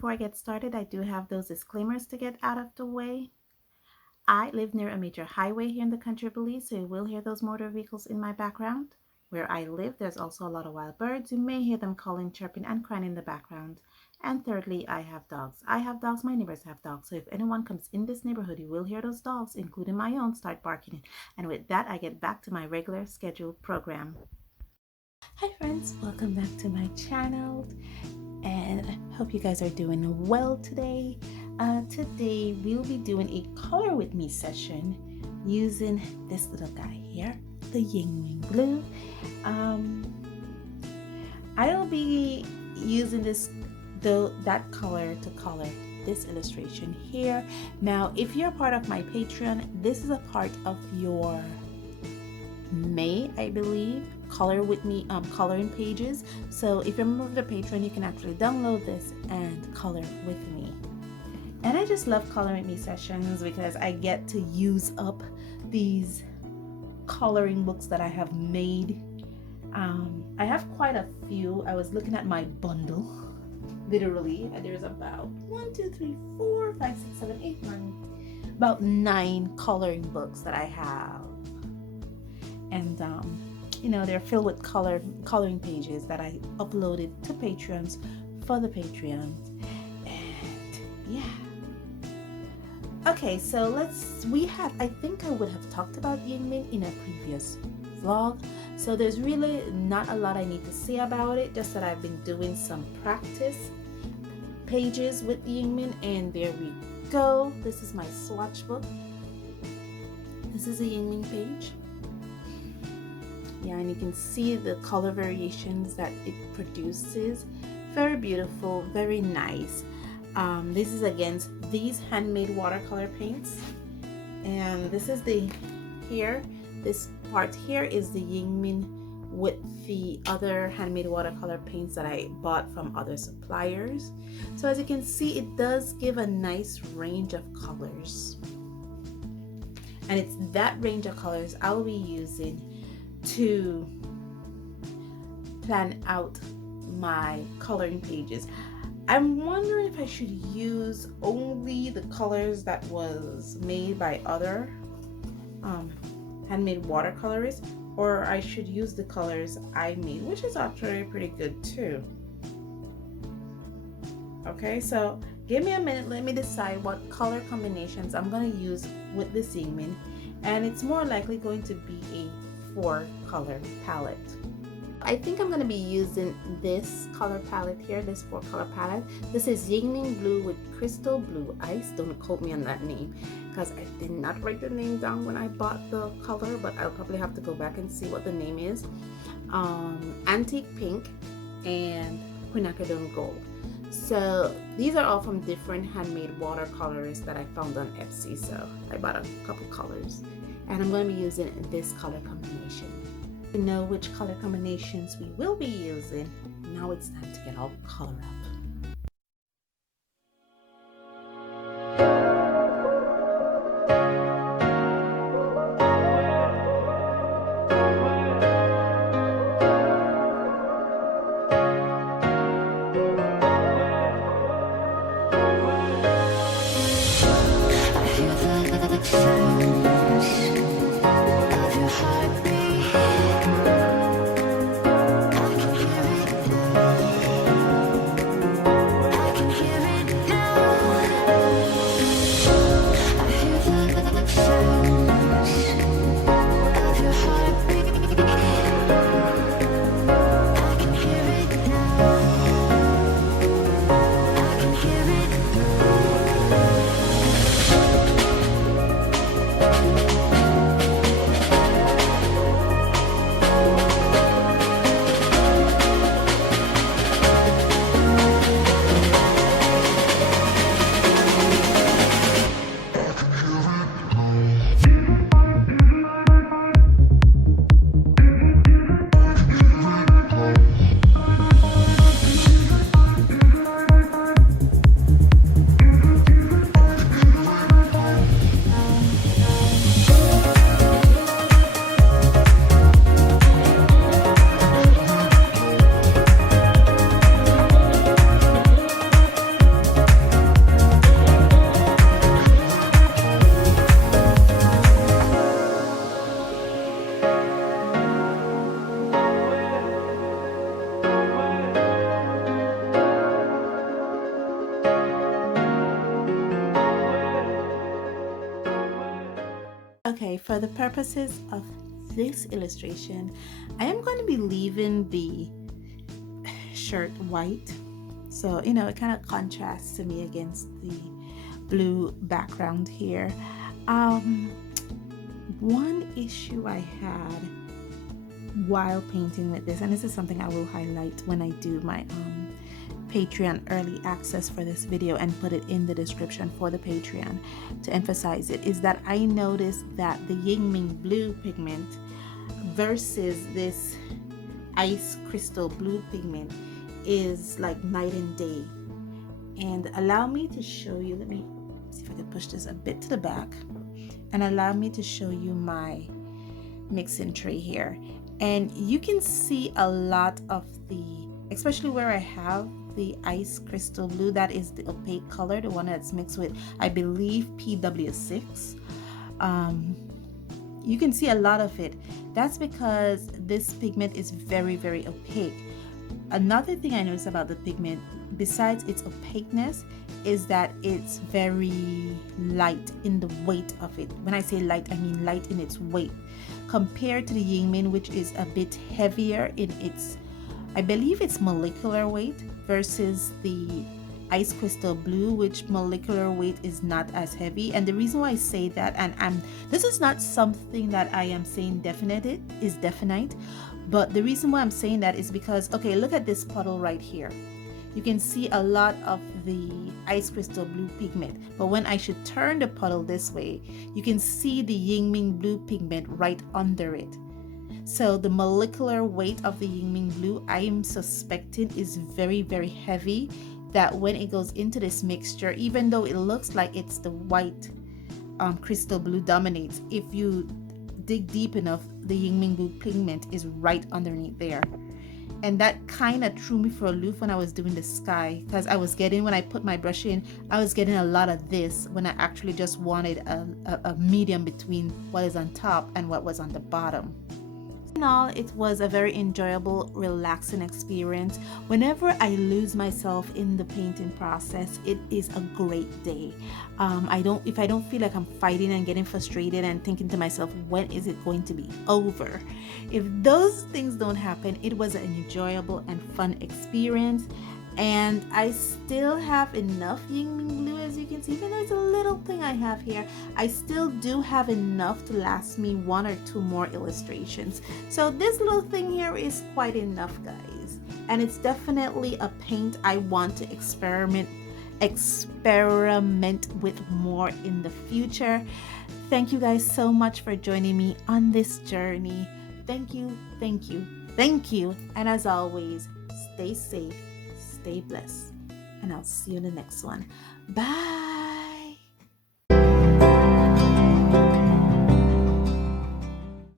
before I get started, I do have those disclaimers to get out of the way. I live near a major highway here in the country of Belize, so you will hear those motor vehicles in my background. Where I live, there's also a lot of wild birds. You may hear them calling, chirping, and crying in the background. And thirdly, I have dogs. I have dogs, my neighbors have dogs. So if anyone comes in this neighborhood, you will hear those dogs, including my own, start barking. And with that, I get back to my regular scheduled program. Hi friends, welcome back to my channel. And I hope you guys are doing well today. Today we'll be doing a color with me session using this little guy here, the Yinmn Blue. I'll be using that color to color this illustration here. Now, if you're part of my Patreon, this is a part of your May, I believe, color with me coloring pages. So if you're a member of the Patreon, you can actually download this and color with me. And I just love coloring me sessions because I get to use up these coloring books that I have made. I have quite a few. I was looking at my bundle, literally, and there's about 1, 2, 3, 4, 5, 6, 7, 8, 9, about 9 coloring books that I have. And they're filled with coloring pages that I uploaded to Patreons for the Patreons. And yeah. Okay, so I think I would have talked about Yinmn in a previous vlog. So there's really not a lot I need to say about it, just that I've been doing some practice pages with Yinmn, and there we go. This is my swatch book. This is a Yinmn page. Yeah, and you can see the color variations that it produces. Very beautiful, very nice. This is against these handmade watercolor paints, and this is this part here is the Yinmn with the other handmade watercolor paints that I bought from other suppliers. So as you can see, it does give a nice range of colors, and it's that range of colors I'll be using to plan out my coloring pages. I'm wondering if I should use only the colors that was made by other handmade watercolorists, or I should use the colors I made, which is actually pretty good too. Okay, so give me a minute, let me decide what color combinations I'm going to use with this Yinmn, and it's more likely going to be a 4-color palette. I think I'm going to be using this color palette here, this 4-color palette. This is Yinmn Blue with Crystal Blue Ice. Don't quote me on that name because I did not write the name down when I bought the color, but I'll probably have to go back and see what the name is. Antique Pink and Quinacridone Gold. So these are all from different handmade watercolorists that I found on Etsy. So I bought a couple colors, and I'm going to be using this color combination. To know which color combinations we will be using, now it's time to get all color up. Okay, for the purposes of this illustration, I am going to be leaving the shirt white, so you know it kind of contrasts to me against the blue background here. One issue I had while painting with this, and this is something I will highlight when I do my Patreon early access for this video and put it in the description for the Patreon to emphasize it, is that I noticed that the Yinmn Blue pigment versus this ice crystal blue pigment is like night and day. And allow me to show you, let me see if I can push this a bit to the back, and allow me to show you my mixing tray here. And you can see a lot of the, especially where I have the ice crystal blue, that is the opaque color, the one that's mixed with, I believe, PW6. You can see a lot of it. That's because this pigment is very, very opaque. Another thing I noticed about the pigment, besides its opaqueness, is that it's very light in the weight of it. When I say light, I mean light in its weight, compared to the Yinmn, which is a bit heavier in its, I believe it's molecular weight, versus the ice crystal blue, which molecular weight is not as heavy. And the reason why I say that, and this is not something that I am saying definite, but the reason why I'm saying that is because, okay, look at this puddle right here. You can see a lot of the ice crystal blue pigment, but when I should turn the puddle this way, you can see the Yinmn Blue pigment right under it. So the molecular weight of the Yinmn Blue, I am suspecting, is very, very heavy, that when it goes into this mixture, even though it looks like it's the white crystal blue dominates, if you dig deep enough, the Yinmn Blue pigment is right underneath there. And that kind of threw me for a loop when I was doing the sky, because I was getting, when I put my brush in, I was getting a lot of this when I actually just wanted a medium between what is on top and what was on the bottom. In all, it was a very enjoyable, relaxing experience. Whenever I lose myself in the painting process, it is a great day. If I don't feel like I'm fighting and getting frustrated and thinking to myself, when is it going to be over? If those things don't happen, it was an enjoyable and fun experience. And I still have enough Yinmn Blue, as you can see. Even though it's a little thing I have here, I still do have enough to last me 1 or 2 more illustrations. So this little thing here is quite enough, guys. And it's definitely a paint I want to experiment with more in the future. Thank you guys so much for joining me on this journey. Thank you, thank you, thank you. And as always, stay safe, stay blessed, and I'll see you in the next one. Bye.